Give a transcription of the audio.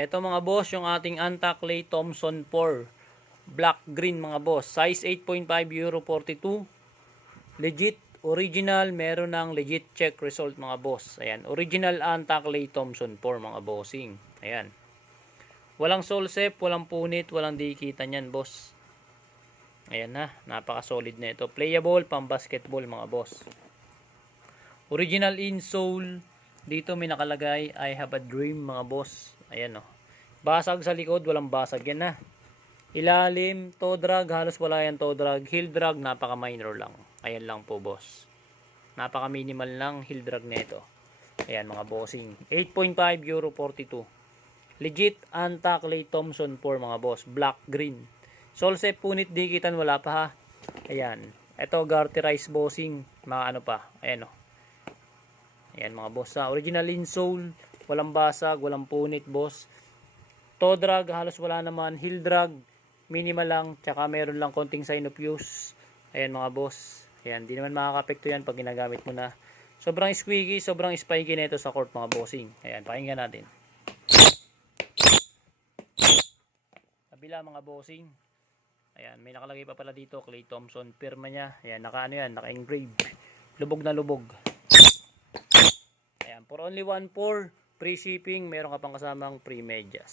Ito mga boss, yung ating Anta Clay Thompson 4 black green mga boss. Size 8.5 euro 42. Legit, original, meron ng legit check result mga boss. Ayan, original Anta Clay Thompson 4 mga bossing. Ayan. Walang solsep, walang punit, walang dikitan yan boss. Ayan na, napaka-solid na ito. Playable, pang basketball mga boss. Original insole. Dito may nakalagay, I have a dream mga boss. Ayan o. Basag sa likod, walang basag yan na. Ilalim, toe drag, halos wala yan toe drag. Heel drag, napaka minor lang. Ayan lang po boss. Napaka minimal lang heel drag nito. Ayan mga bossing. 8.5 euro 42. Legit Anta Clay Thompson 4 mga boss. Black green. Solsep punit dikitan wala pa ha. Ayan. Ito garterize bossing. Mga ano pa. Ayan o. Ayan mga boss ha. Original insole. Walang basag. Walang punit boss. Toe drag. Halos wala naman. Heel drag. Minimal lang. Tsaka meron lang konting sign of use. Ayan mga boss. Ayan. Di naman makakapekto yan pag ginagamit mo na. Sobrang squeaky. Sobrang spiky na ito sa court mga bossing. Ayan. Pakinggan natin. Kabila mga bossing. Ayan. May nakalagay pa pala dito. Clay Thompson. Pirma niya. Ayan. Naka ano yan. Naka-engrave. Lubog na lubog. Ayan, for only 1.4 free shipping, meron ka pang kasamang free medyas.